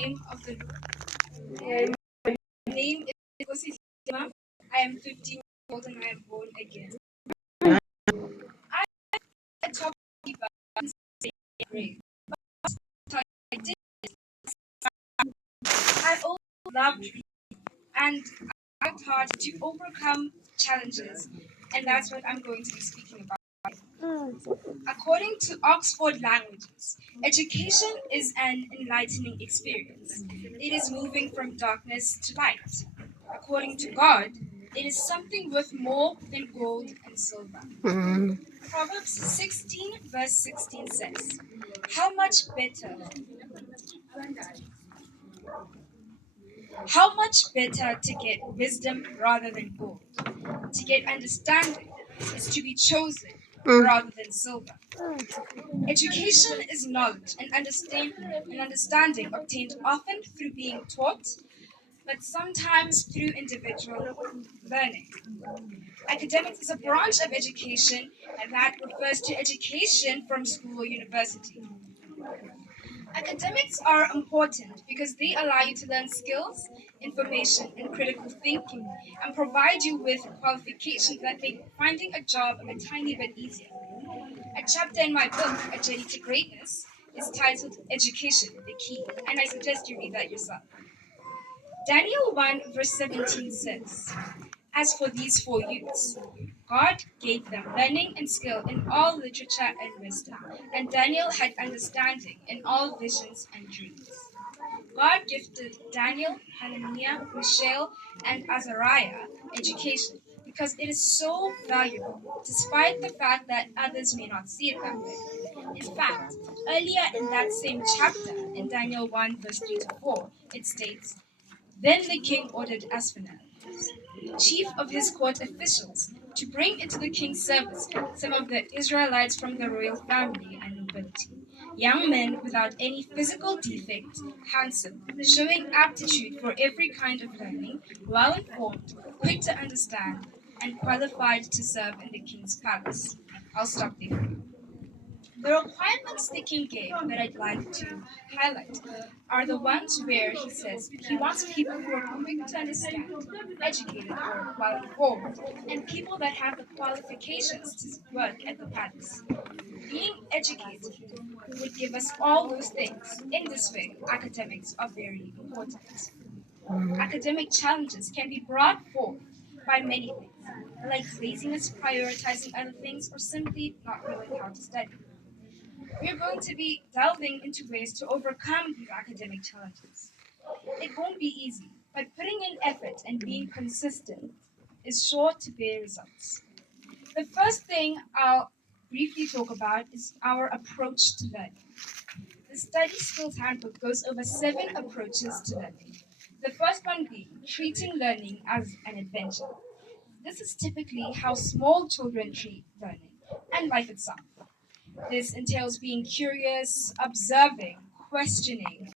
name of the Lord. My name is Wenkosi Dlepuma. I am 15 years old and I am born again. I am a top keeper in second grade. But I did. I also love reading and I worked hard to overcome challenges, and that's what I'm going to be speaking about. According to Oxford Languages, education is an enlightening experience. It is moving from darkness to light. According to God, it is something worth more than gold and silver. Proverbs 16, verse 16 says, How much better, how much better to get wisdom rather than gold? To get understanding is to be chosen rather than silver. Education is knowledge and understanding obtained often through being taught, but sometimes through individual learning. Academics is a branch of education, and that refers to education from school or university. Academics are important because they allow you to learn skills, information, and critical thinking, and provide you with qualifications that make finding a job a tiny bit easier. A chapter in my book, A Journey to Greatness, is titled Education, the Key, and I suggest you read that yourself. Daniel 1 verse 17 says, As for these four youths, God gave them learning and skill in all literature and wisdom, and Daniel had understanding in all visions and dreams. God gifted Daniel, Hananiah, Mishael, and Azariah education because it is so valuable, despite the fact that others may not see it that way. In fact, earlier in that same chapter, in Daniel 1, verse 3 to 4, it states, Then the king ordered Aspenaz, chief of his court officials, to bring into the king's service some of the Israelites from the royal family and nobility. Young men without any physical defect, handsome, showing aptitude for every kind of learning, well informed, quick to understand, and qualified to serve in the king's palace. I'll stop there. The requirements the king gave that I'd like to highlight are the ones where he says he wants people who are quick to understand, educated or well informed, and people that have the qualifications to work at the palace. Being educated would give us all those things. In this way, academics are very important. Academic challenges can be brought forth by many things, like laziness, prioritizing other things, or simply not knowing how to study. We're going to be delving into ways to overcome these academic challenges. It won't be easy, but putting in effort and being consistent is sure to bear results. The first thing I'll briefly talk about is our approach to learning. The Study Skills Handbook goes over 7 approaches to learning. The first one being treating learning as an adventure. This is typically how small children treat learning and life itself. This entails being curious, observing, questioning,